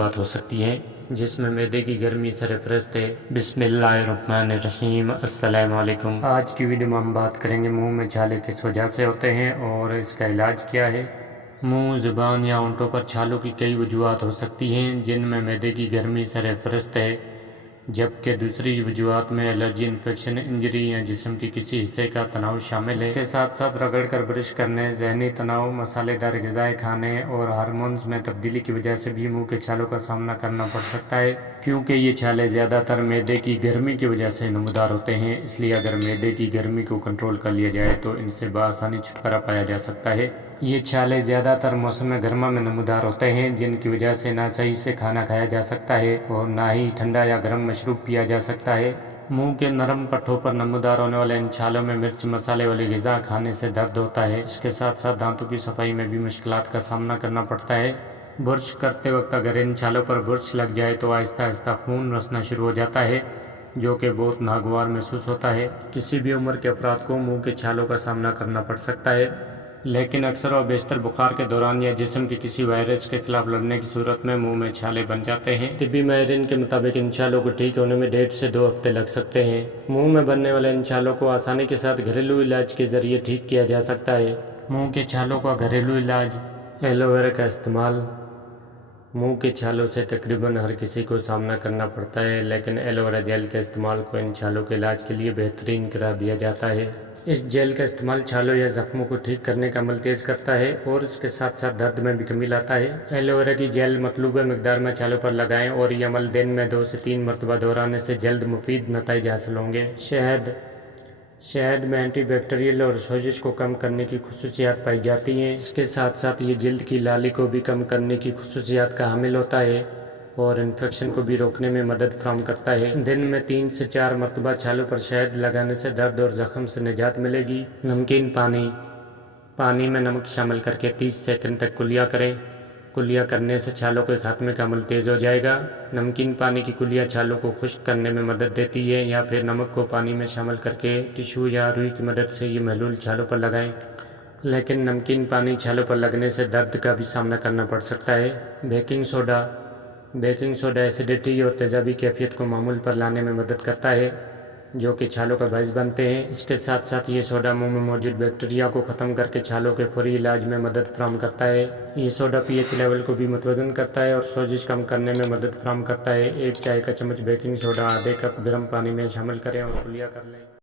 وجوہات ہو سکتی ہیں جس میں معدے کی گرمی سرفہرست ہے۔ بسم اللہ الرحمن الرحیم۔ السلام علیکم۔ آج کی ویڈیو میں ہم بات کریں گے منہ میں چھالے کس وجہ سے ہوتے ہیں اور اس کا علاج کیا ہے۔ منہ، زبان یا ہونٹوں پر چھالوں کی کئی وجوہات ہو سکتی ہیں جن میں معدے کی گرمی سرفہرست ہے، جبکہ دوسری وجوہات میں الرجی، انفیکشن، انجری یا جسم کے کسی حصے کا تناؤ شامل ہے۔ اس کے ساتھ ساتھ رگڑ کر برش کرنے، ذہنی تناؤ، مسالے دار غذائیں کھانے اور ہارمونز میں تبدیلی کی وجہ سے بھی منہ کے چھالوں کا سامنا کرنا پڑ سکتا ہے، کیونکہ یہ چھالے زیادہ تر معدے کی گرمی کی وجہ سے نمودار ہوتے ہیں۔ اس لیے اگر معدے کی گرمی کو کنٹرول کر لیا جائے تو ان سے بآسانی چھٹکارا پایا جا سکتا ہے۔ یہ چھالے زیادہ تر موسم گرما میں نمودار ہوتے ہیں، جن کی وجہ سے نہ صحیح سے کھانا کھایا جا سکتا ہے اور نہ ہی ٹھنڈا یا گرم مشروب پیا جا سکتا ہے۔ منہ کے نرم پٹھوں پر نمودار ہونے والے ان چھالوں میں مرچ مسالے والی غذا کھانے سے درد ہوتا ہے۔ اس کے ساتھ ساتھ دانتوں کی صفائی میں بھی مشکلات کا سامنا کرنا پڑتا ہے۔ برش کرتے وقت اگر ان چھالوں پر برش لگ جائے تو آہستہ آہستہ خون رسنا شروع ہو جاتا ہے، جو کہ بہت ناگوار محسوس ہوتا ہے۔ کسی بھی عمر کے افراد کو منہ کے چھالوں کا سامنا کرنا پڑ سکتا ہے، لیکن اکثر و بیشتر بخار کے دوران یا جسم کے کسی وائرس کے خلاف لڑنے کی صورت میں منہ میں چھالے بن جاتے ہیں۔ طبی ماہرین کے مطابق ان چھالوں کو ٹھیک ہونے میں 1.5 سے 2 ہفتے لگ سکتے ہیں۔ منہ میں بننے والے ان چھالوں کو آسانی کے ساتھ گھریلو علاج کے ذریعے ٹھیک کیا جا سکتا ہے۔ منہ کے چھالوں کا گھریلو علاج: ایلو ویرا کا استعمال۔ منہ کے چھالوں سے تقریباً ہر کسی کو سامنا کرنا پڑتا ہے، لیکن ایلو ویرا جیل کے استعمال کو ان چھالوں کے علاج کے لیے بہترین قرار دیا جاتا ہے۔ اس جیل کا استعمال چھالوں یا زخموں کو ٹھیک کرنے کا عمل تیز کرتا ہے اور اس کے ساتھ ساتھ درد میں بھی کمی لاتا ہے۔ ایلو ویرا کی جیل مطلوبہ مقدار میں چھالوں پر لگائیں اور یہ عمل دن میں 2 سے 3 مرتبہ دہرانے سے جلد مفید نتائج حاصل ہوں گے۔ شہد میں اینٹی بیکٹیریل اور سوزش کو کم کرنے کی خصوصیات پائی جاتی ہیں۔ اس کے ساتھ ساتھ یہ جلد کی لالی کو بھی کم کرنے کی خصوصیات کا حامل ہوتا ہے اور انفیکشن کو بھی روکنے میں مدد فراہم کرتا ہے۔ دن میں 3 سے 4 مرتبہ چھالوں پر شہد لگانے سے درد اور زخم سے نجات ملے گی۔ نمکین پانی میں نمک شامل کر کے 30 سیکنڈ تک کلیہ کریں۔ کلیہ کرنے سے چھالوں کے خاتمے کا عمل تیز ہو جائے گا۔ نمکین پانی کی کلیہ چھالوں کو خشک کرنے میں مدد دیتی ہے، یا پھر نمک کو پانی میں شامل کر کے ٹشو یا روئی کی مدد سے یہ محلول چھالوں پر لگائیں، لیکن نمکین پانی چھالوں پر لگنے سے درد کا بھی سامنا کرنا پڑ سکتا ہے۔ بیکنگ سوڈا ایسیڈیٹی اور تیزابی کیفیت کو معمول پر لانے میں مدد کرتا ہے، جو کہ چھالوں کا باعث بنتے ہیں۔ اس کے ساتھ ساتھ یہ سوڈا منہ میں موجود بیکٹیریا کو ختم کر کے چھالوں کے فوری علاج میں مدد فراہم کرتا ہے۔ یہ سوڈا پی ایچ لیول کو بھی متوازن کرتا ہے اور سوزش کم کرنے میں مدد فراہم کرتا ہے۔ 1 چائے کا چمچ بیکنگ سوڈا آدھے کپ گرم پانی میں شامل کریں اور کلیہ کر لیں۔